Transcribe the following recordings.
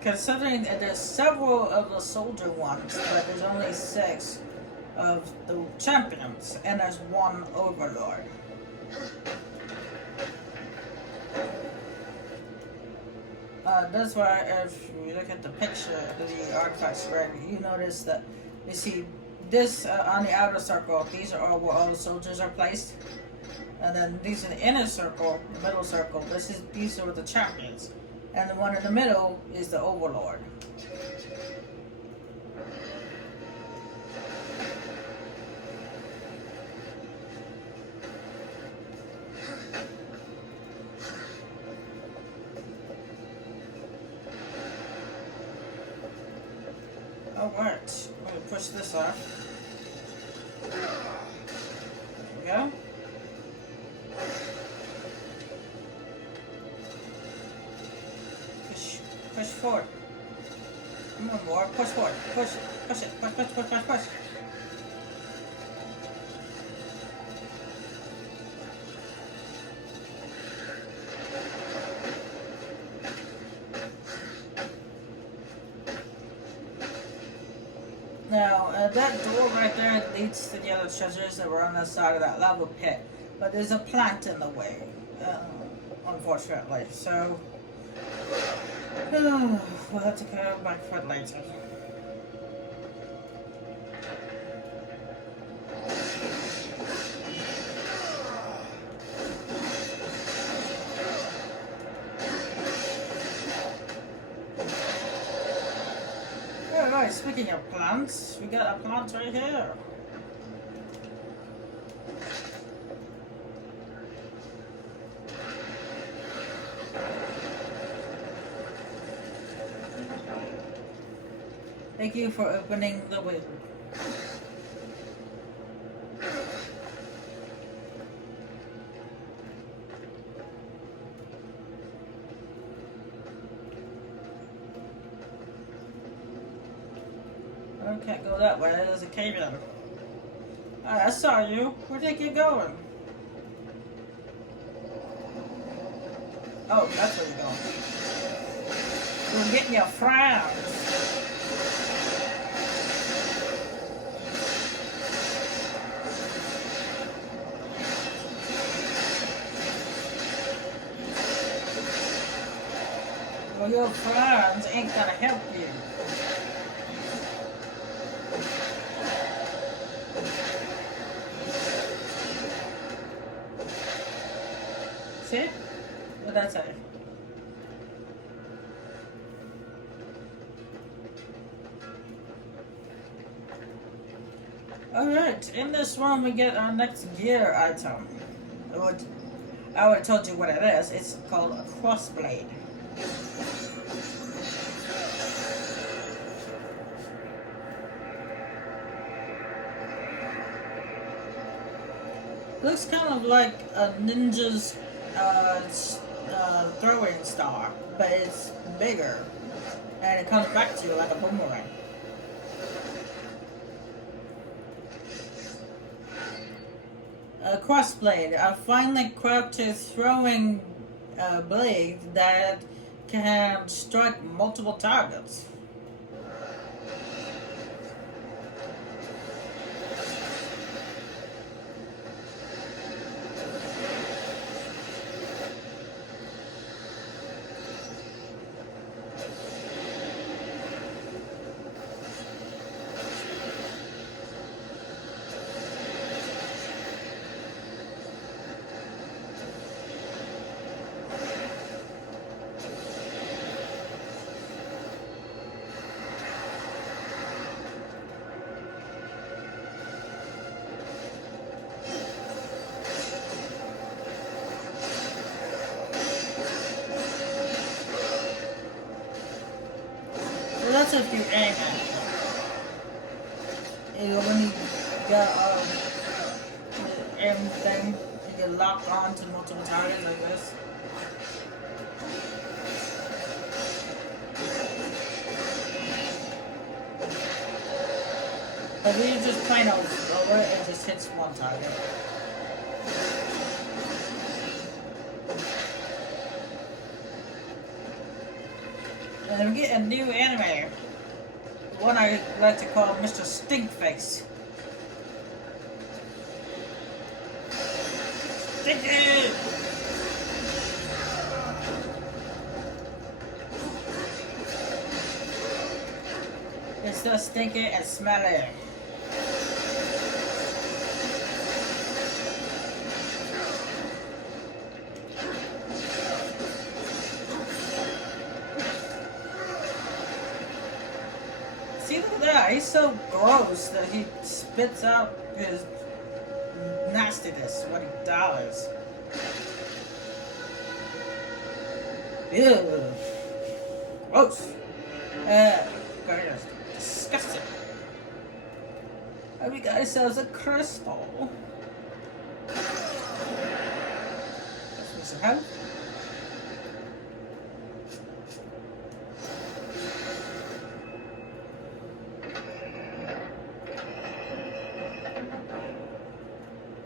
considering that there's several of the soldier ones, but there's only 6 of the champions, and there's 1 overlord. That's why if you look at the picture of the artifacts, right, you notice that you see this on the outer circle, these are all where all the soldiers are placed. And then these in the inner circle, the middle circle, these are the champions. And the one in the middle is the overlord. Alright, I'm going to push this off. There we go. Push forward. Come on, more. Push forward. Push it. Push it. Push. Now, that door right there leads to the other treasures that were on the side of that lava pit. But there's a plant in the way, unfortunately. So, we'll have to go back for it later. Alright, speaking of plants, we got a plant right here. Thank you for opening the window. I can't go that way, there's a cave in. I saw you. Where did you going? Oh, that's where you're going. You're getting your frowns. Well, your friends ain't gonna help you. See? What did I say? Alright, in this one we get our next gear item. I would have told you what it is. It's called a Crossblade. Looks kind of like a ninja's throwing star, but it's bigger, and it comes back to you like a boomerang. A Crossblade. I finally crafted throwing blade that can strike multiple targets. That's if you aim at it. When you got the aim thing, you get locked on to multiple targets like this. But if you just plain old over it, it just hits one target. And then we get a new enemy. One I like to call Mr. Stinkface. Stinky! It's so stinky and smelly. See, look at that. He's so gross that he spits out his nastiness when he dies. Ew. Gross. Goodness. Disgusting. And we got ourselves a crystal. Let's need some help.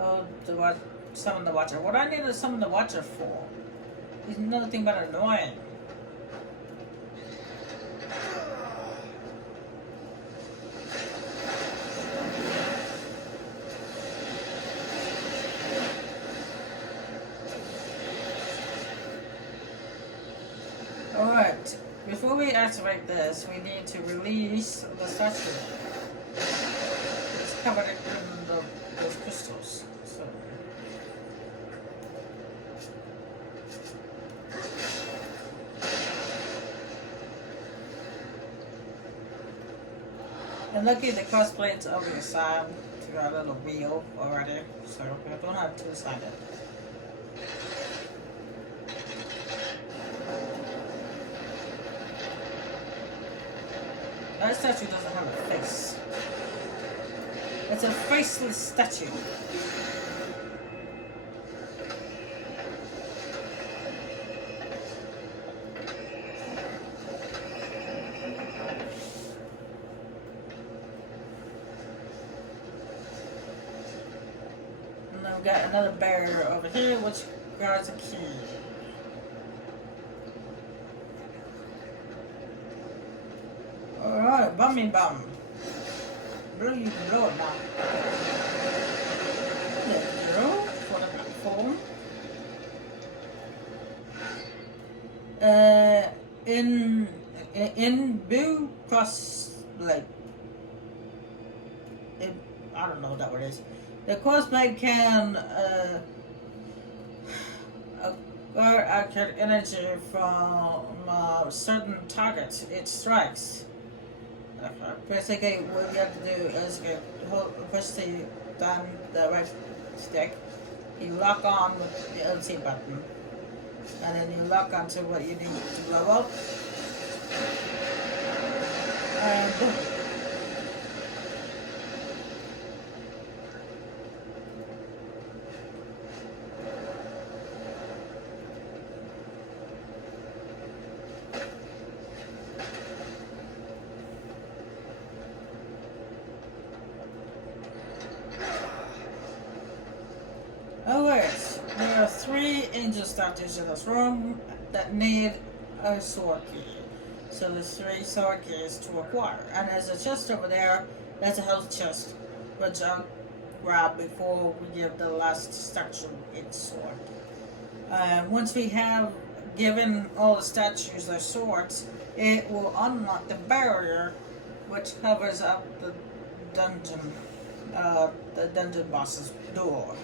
Oh, summon the Watcher. What I need to summon the Watcher for? He's nothing but annoying. Alright, before we activate this, we need to release the statue. It's covered in those crystals. So. And lucky the Crossblade's over the side to got a little wheel already, so we don't have to sign it. That statue doesn't have a face. It's a faceless statue. And then we got another barrier over here which guards a key. Alright, bummy bum. Blow you can blow it now. There we go, for the platform. In Blue Crossblade. I don't know what that word is. The Crossblade can acquire accurate energy from certain targets it strikes. Basically, what you have to do is push down the right stick, you lock on with the LT button, and then you lock onto what you need to blow up, and boom. Alright, there are 3 angel statues in this room that need a sword key. So there's 3 sword keys to acquire. And there's a chest over there, that's a health chest, which I'll grab before we give the last statue its sword. Once we have given all the statues their swords, it will unlock the barrier which covers up the dungeon boss's door.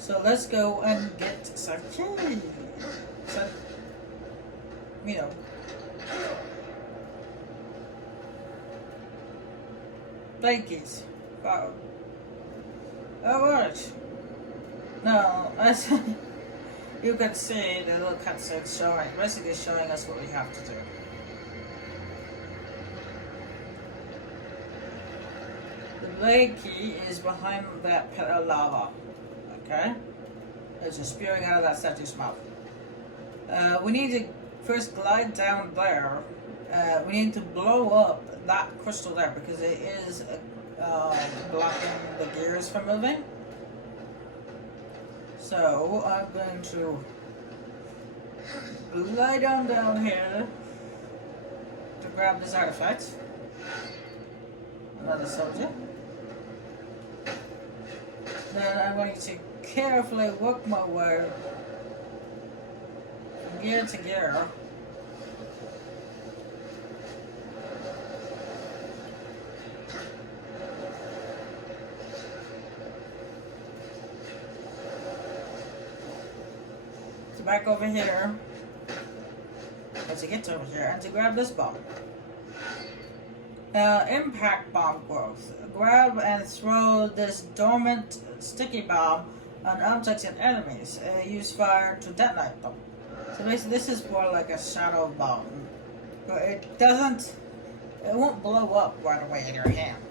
So let's go and get some keys. Play keys. Wow. Alright. Now, as you can see, the little cutscene basically showing us what we have to do. The blade key is behind that pit of lava. Okay? It's just spewing out of that statue's mouth. We need to first glide down there. We need to blow up that crystal there because it is blocking the gears from moving. So I'm going to lie down here to grab this artifact. Another soldier. Then I'm going to carefully work my way from gear to gear. So back over here. To get over here and to grab this bomb. Impact bomb growth. Grab and throw this dormant sticky bomb on objects and enemies. Use fire to detonate them. So basically this is more like a shadow bomb. But it won't blow up right away in your hand.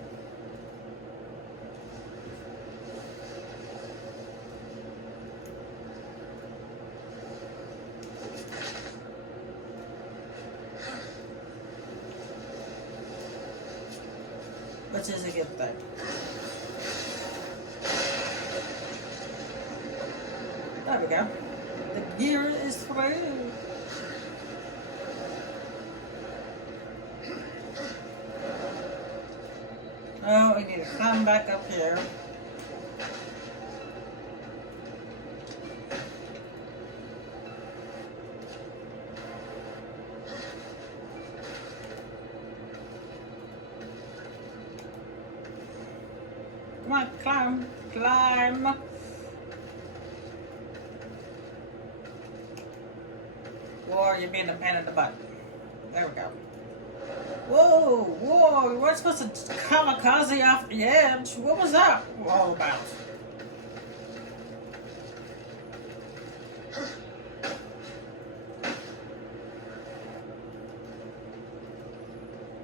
Which is a good thing. There we go. The gear is through. Oh, we need to climb back up here. Come on, climb, climb. Or you're being a pain in the butt. There we go. Whoa, whoa, you weren't supposed to kamikaze off the edge. What was that all about?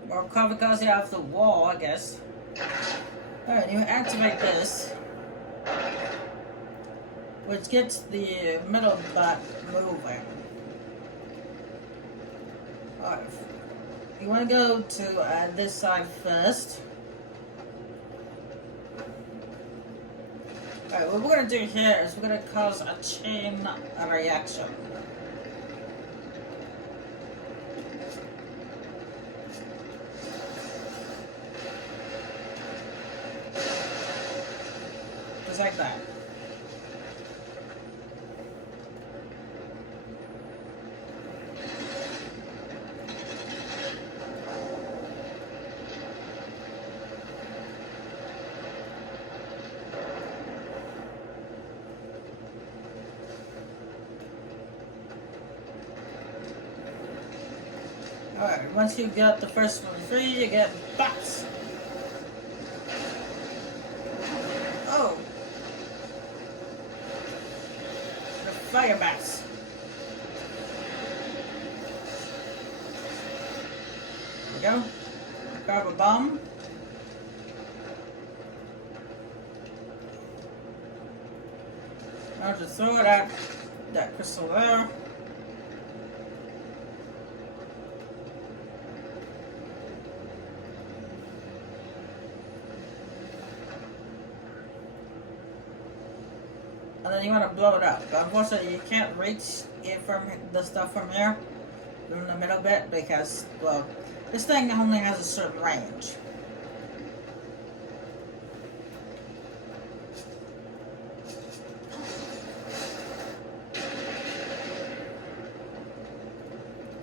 Or kamikaze off the wall, I guess. Alright, you activate this, which gets the middle bot moving. Alright, you want to go to this side first. Alright, what we're going to do here is we're going to cause a chain reaction. Just like that. Alright, once you got the first one free, you get bots. Oh! The fire bats. There we go. Grab a bomb. I'll just throw it at that crystal there. And then you want to blow it up. But unfortunately, you can't reach it from the stuff from here, from the middle bit, because, well, this thing only has a certain range.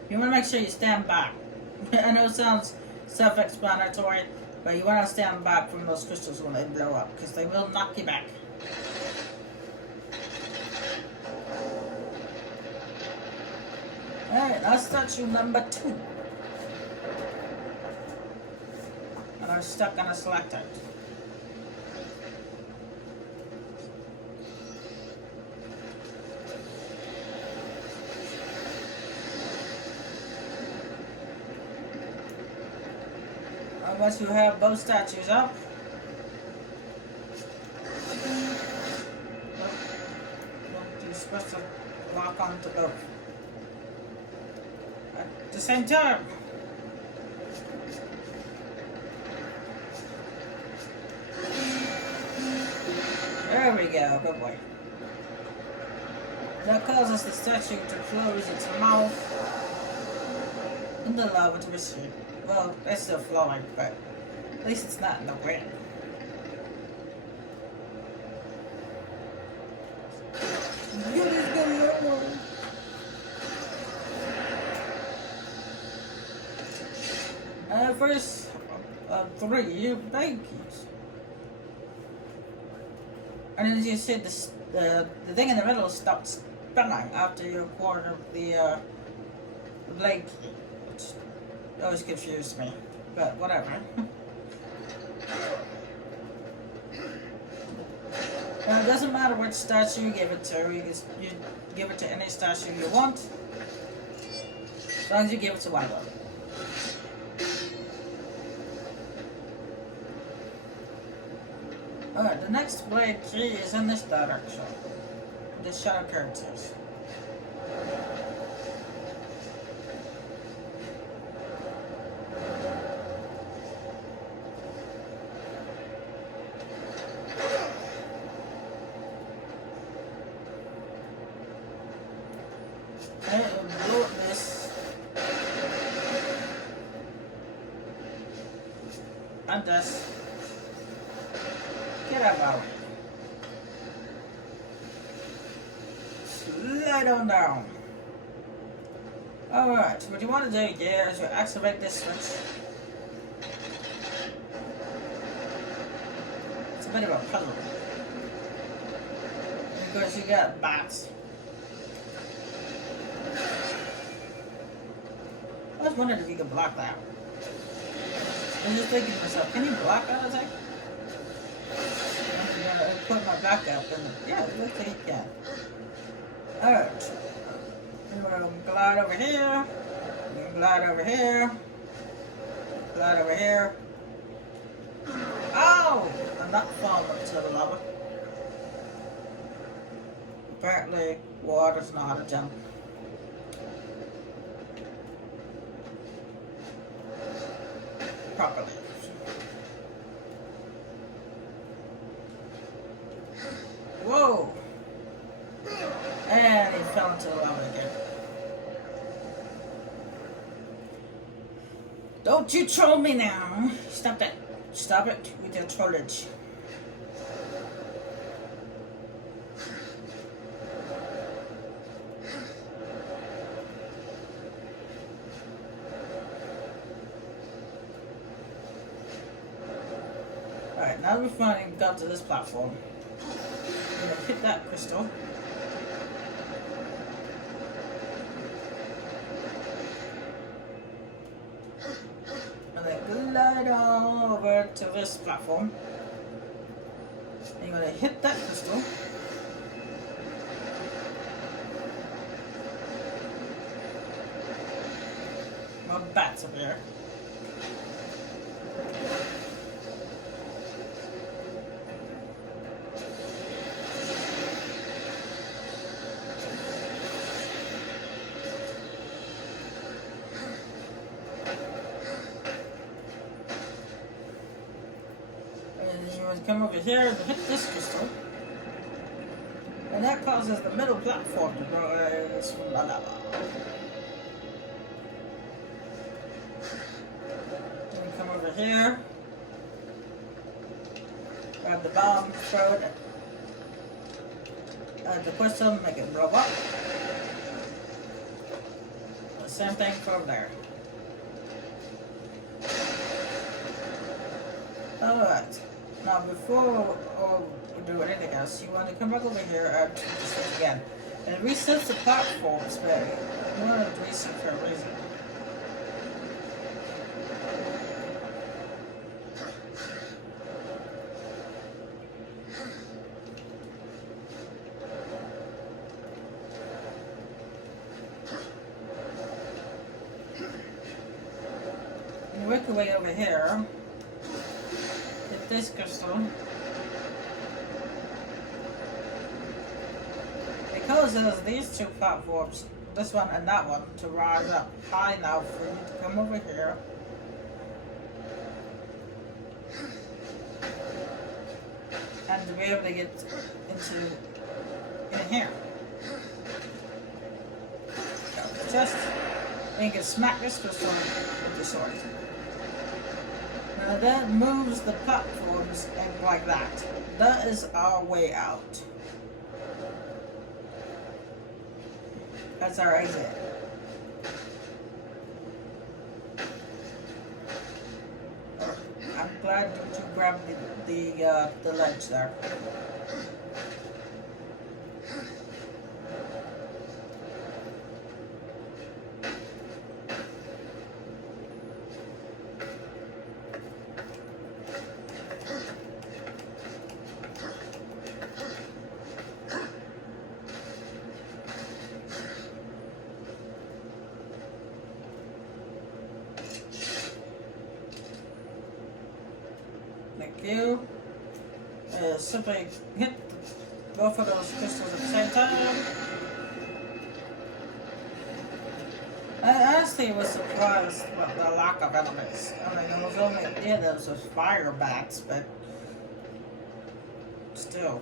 You want to make sure you stand back. I know it sounds self-explanatory, but you want to stand back from those crystals when they blow up, because they will knock you back. Alright, that's statue number 2. And I'm stuck on a selector. Once you have both statues up, you're supposed to lock onto both at the same time. There we go, good boy. That causes the statue to close its mouth and the lava to recede. Well, it's still flowing, but at least it's not in the wind. First three babies. And then you see the thing in the middle stops spinning after you corner the blade key, which always confused me, but whatever. And it doesn't matter which statue you give it to, you give it to any statue you want, as long as you give it to one of them. Alright, the next blade key is in this direction. The shadow characters. Okay, we'll blow this. And this. Get out of our way. Slide on down. Alright, what you want to do here is you activate this switch. It's a bit of a puzzle. Because you got bats. I was wondering if you could block that. I was just thinking to myself, can you block that attack? Put my back up and yeah, it looks like you can. Alright. I'm gonna glide over here. Glide over here. Glide over here. Oh! I'm not falling into the lava. Apparently, water's not how to jump. Properly. Whoa! And he fell into the lava again. Don't you troll me now! Stop that! Stop it with your trollage. Alright, now we've finally got to this platform. I'm gonna hit that crystal. And then glide over to this platform. And you're gonna hit that crystal. My bats up here. Come over here and hit this crystal, and that causes the middle platform to rise from the lava. Then come over here, grab the bomb, throw it at the crystal, make it blow up. The same thing for over there. Alright. Now before we do anything else, you want to come back over here and do this again. And it resets the platforms, but you want to reset for a reason. You work your way over here. This crystal, it causes these two platforms, this one and that one, to rise up high enough for you to come over here and to be able to get into in here. chest. And you can smack this crystal with your sword. Now that moves the platforms like that. That is our way out. That's our exit. I'm glad you grabbed the ledge there. Thank you. Simply hit both of those crystals at the same time. I honestly was surprised about the lack of enemies. I mean, there was only, yeah, there was fire bats, but still.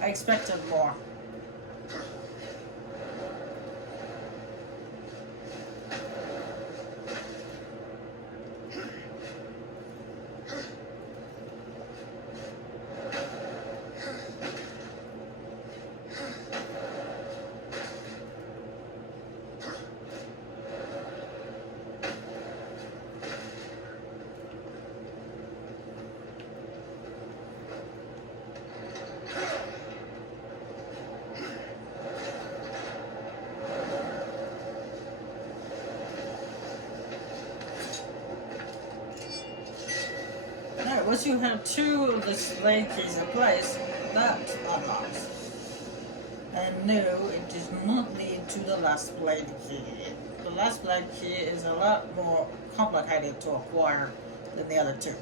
I expected more. Once you have two of the slave keys in place, that unlocks. And no, it does not lead to the last blade key. The last blade key is a lot more complicated to acquire than the other two.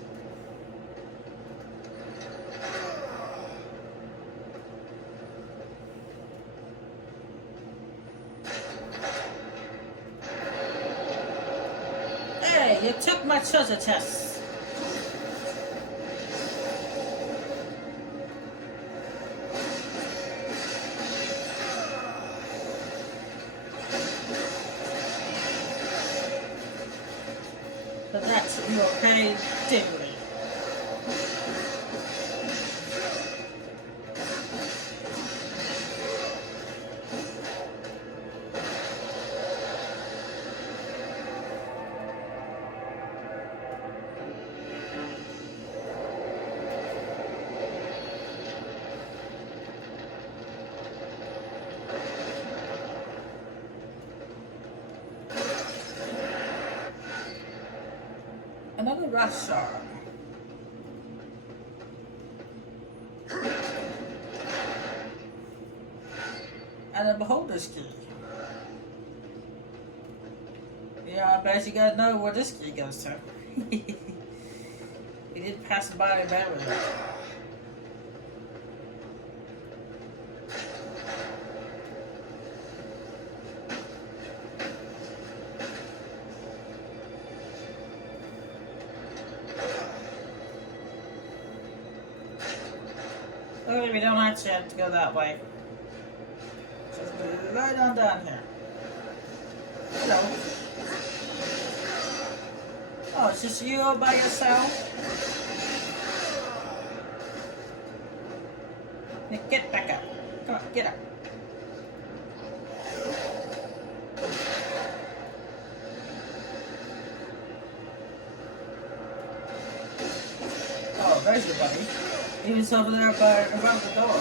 Hey, you took my treasure chest. But that's you okay, Diggly. Another rush shard. And a beholder's key. Yeah, I bet you guys know where this key goes to. We did pass by the barrier. Okay, we don't actually have to go that way. Just go right on down here. Hello. Oh, it's just you all by yourself? Nick, get back up. Come on, get up. Oh, there's your buddy. He was over there by around the door.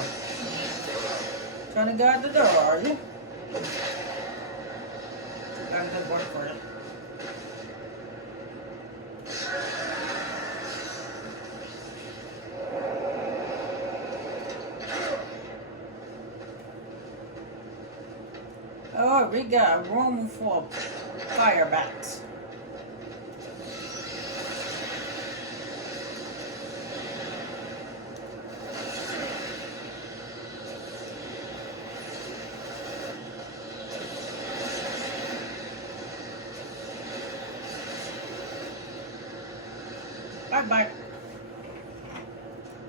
Trying to guard the door, are you? I have good work for you. Oh, we got a room full of fire bats. Bye bye.